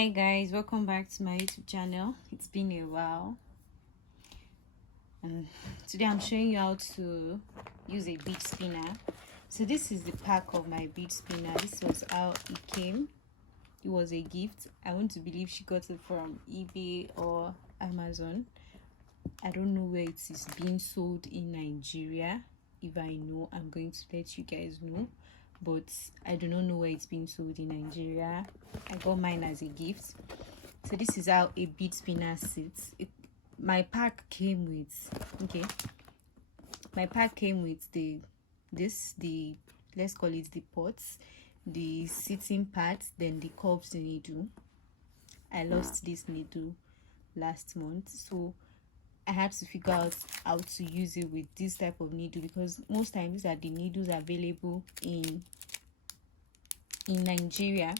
Hi guys, welcome back to my YouTube channel. It's been a while, and today I'm showing you how to use a bead spinner. So this is the pack of my bead spinner. This was how it came. It was a gift. I want to believe she got it from eBay or Amazon. I don't know where it is being sold in Nigeria. If I know, I'm going to let you guys know, but I do not know where it's being sold in Nigeria. I got mine as a gift. So this is how a bead spinner sits. My pack came with my pack came with the let's call it the pots, the sitting parts, then the curved needle. I lost this needle last month, so I had to figure out how to use it with this type of needle, because most times these are the needles available in Nigeria.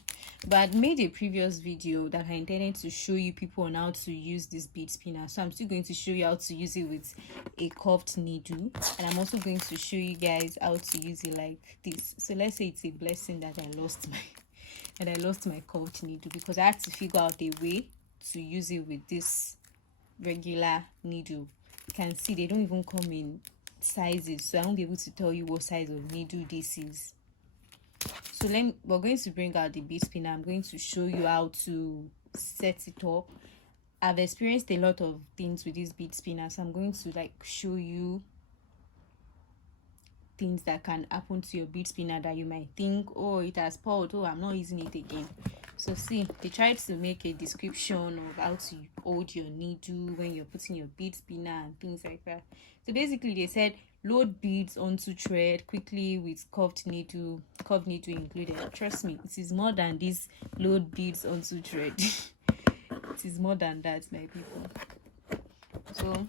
But I'd made a previous video that I intended to show you people on how to use this bead spinner, so I'm still going to show you how to use it with a curved needle, and I'm also going to show you guys how to use it like this. So let's say it's a blessing that I lost my curved needle, because I had to figure out a way to use it with this regular needle. You can see they don't even come in sizes, so I won't be able to tell you what size of needle this is. So we're going to bring out the bead spinner. I'm going to show you how to set it up. I've experienced a lot of things with this bead spinner, so I'm going to show you things that can happen to your bead spinner that you might think, oh, it has spoiled, oh, I'm not using it again. So see, they tried to make a description of how to hold your needle when you're putting your bead spinner and things like that. So basically they said load beads onto thread quickly with curved needle included. Trust me, it is more than this load beads onto thread. It is more than that, my people. So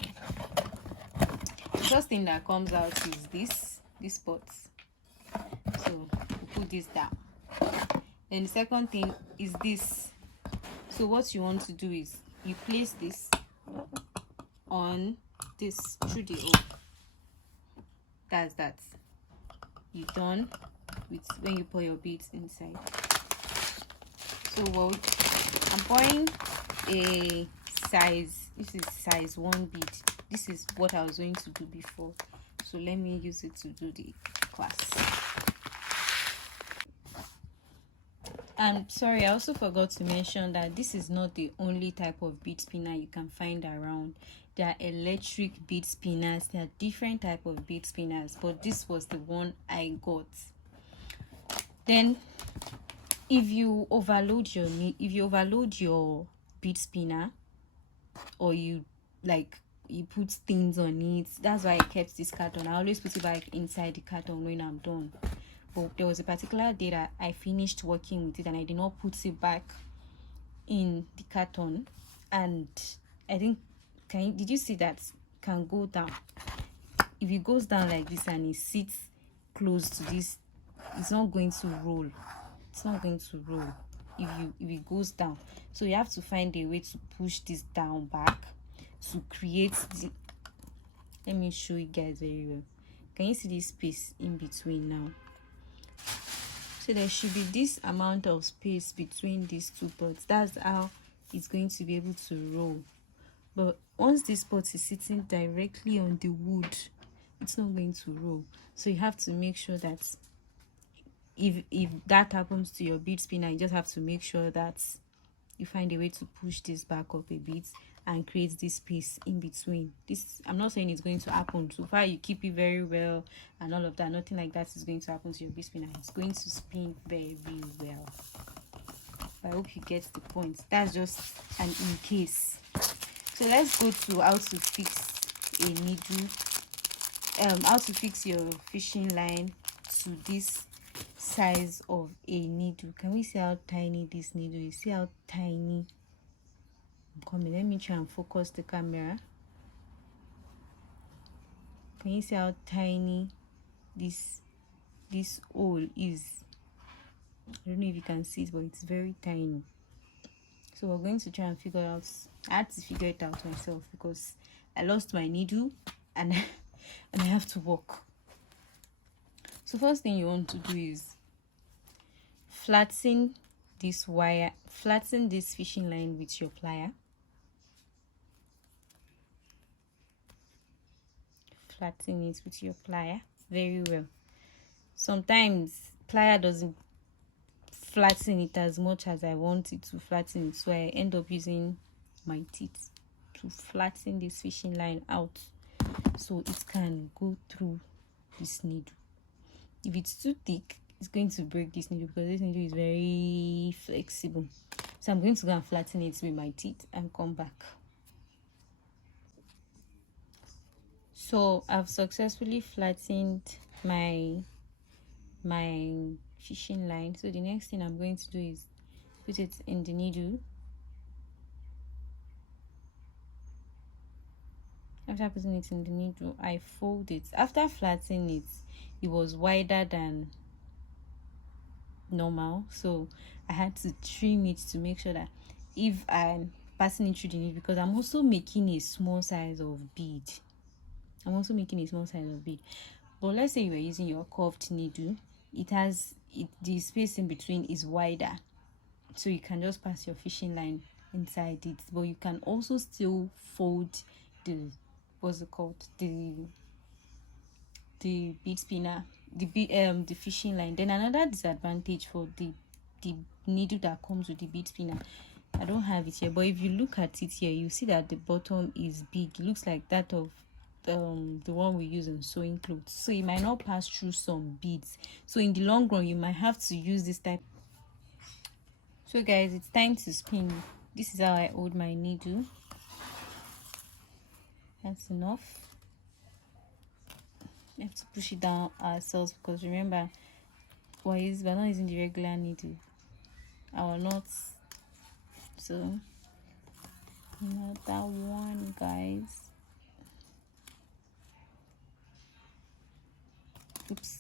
the first thing that comes out is this pot. So we put this down. Then the second thing is this. So what you want to do is you place this on this through the hole. That's that. You're done with when you pour your beads inside. So I'm pouring a size. This is size 1 bead. This is what I was going to do before. So let me use it to do the class. And sorry, I also forgot to mention that this is not the only type of bead spinner you can find around. There are electric bead spinners. There are different type of bead spinners, but this was the one I got. Then if you overload your bead spinner, or you put things on it, that's why I kept this carton. I always put it back inside the carton when I'm done. But there was a particular day that I finished working with it and I did not put it back in the carton, and I think did you see that can go down? If it goes down like this and it sits close to this, it's not going to roll. It's not going to roll if it goes down. So you have to find a way to push this down back to create the, let me show you guys very well. Can you see this space in between now? So there should be this amount of space between these two pots. That's how it's going to be able to roll. But once this pot is sitting directly on the wood, it's not going to roll. So you have to make sure that if that happens to your bead spinner, you just have to make sure that you find a way to push this back up a bit and create this space in between. This, I'm not saying it's going to happen. So far you keep it very well and all of that, nothing like that is going to happen to your bead spinner. It's going to spin very well. I hope you get the point. That's just an in case. So let's go to how to fix a needle, how to fix your fishing line to this size of a needle. Can we see how tiny this needle is? See how tiny? Come on, let me try and focus the camera. Can you see how tiny this hole is? I don't know if you can see it, but it's very tiny. So we're going to try and figure out. I had to figure it out myself because I lost my needle and I have to work. So first thing you want to do is flatten this wire, flatten this fishing line with your plier. Flatten it with your plier very well. Sometimes plier doesn't flatten it as much as I want it to flatten it, so I end up using my teeth to flatten this fishing line out so it can go through this needle. If it's too thick, it's going to break this needle because this needle is very flexible. So I'm going to go and flatten it with my teeth and come back. So I've successfully flattened my fishing line. So the next thing I'm going to do is put it in the needle. After putting it in the needle, I fold it. After flattening it, it was wider than normal, so I had to trim it to make sure that if I'm passing it through the needle, because I'm also making a small size of bead. But let's say you are using your curved needle, the space in between is wider, so you can just pass your fishing line inside it, but you can also still fold the bead spinner, the fishing line. Then another disadvantage for the needle that comes with the bead spinner, I don't have it here, but if you look at it here, you see that the bottom is big. It looks like that of the one we use in sewing clothes, so it might not pass through some beads. So in the long run, you might have to use this type. So guys, it's time to spin. This is how I hold my needle. That's enough. We have to push it down ourselves, because remember, we're not using the regular needle, our knots. So another one, guys. Oops,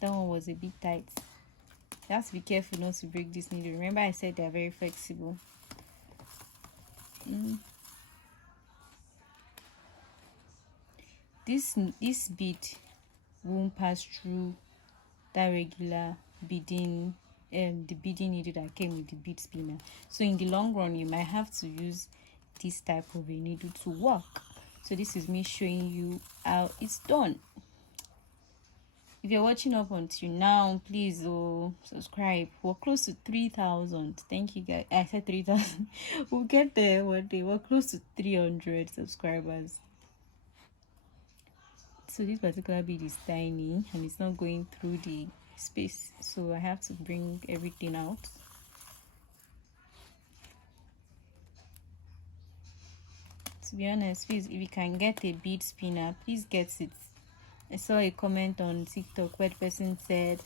that one was a bit tight. You have to be careful not to break this needle. Remember, I said they're very flexible. This bead won't pass through that regular beading, the beading needle that came with the bead spinner. So in the long run, you might have to use this type of a needle to work. So this is me showing you how it's done. If you're watching up until now, please subscribe. We're close to 3,000. Thank you, guys. I said 3,000. We'll get there one day. We're close to 300 subscribers. So this particular bead is tiny and it's not going through the space, so I have to bring everything out. To be honest, please, if you can get a bead spinner, please get it. I saw a comment on TikTok where the person said,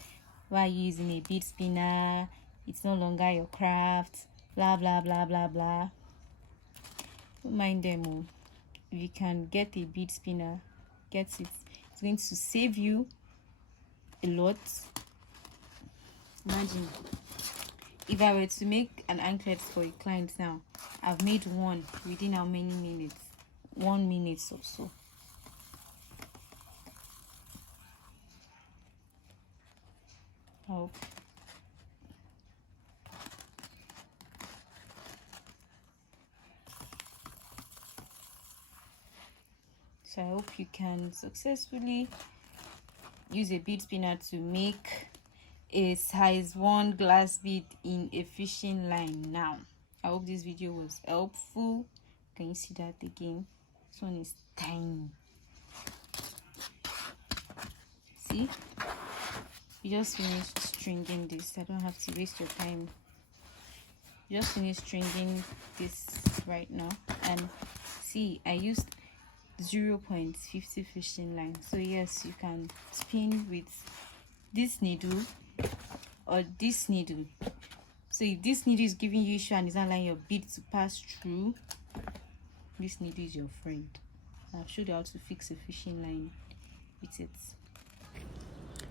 why are you using a bead spinner? It's no longer your craft, blah blah blah blah blah. Don't mind them. If you can get a bead spinner, get it. It's going to save you a lot. Imagine if I were to make an anklet for a client now, I've made one within how many minutes? 1 minute or so. So I hope you can successfully use a bead spinner to make a size 1 glass bead in a fishing line. Now I hope this video was helpful. Can you see that again? This one is tiny. See, you just finished stringing this. I don't have to waste your time. You just finished stringing this right now, and see, I used 0.50 fishing line. So yes, you can spin with this needle or this needle. So if this needle is giving you issue and is not allowing your bead to pass through, this needle is your friend. I've showed you how to fix a fishing line with it.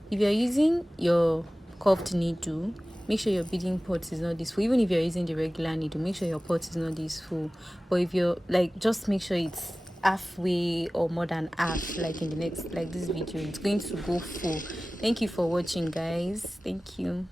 If you're using your curved needle, make sure your beading pot is not this full. Even if you're using the regular needle, make sure your pot is not this full. But if you're just make sure it's halfway or more than half, like in the next, like this video, it's going to go full. Thank you for watching, guys. Thank you.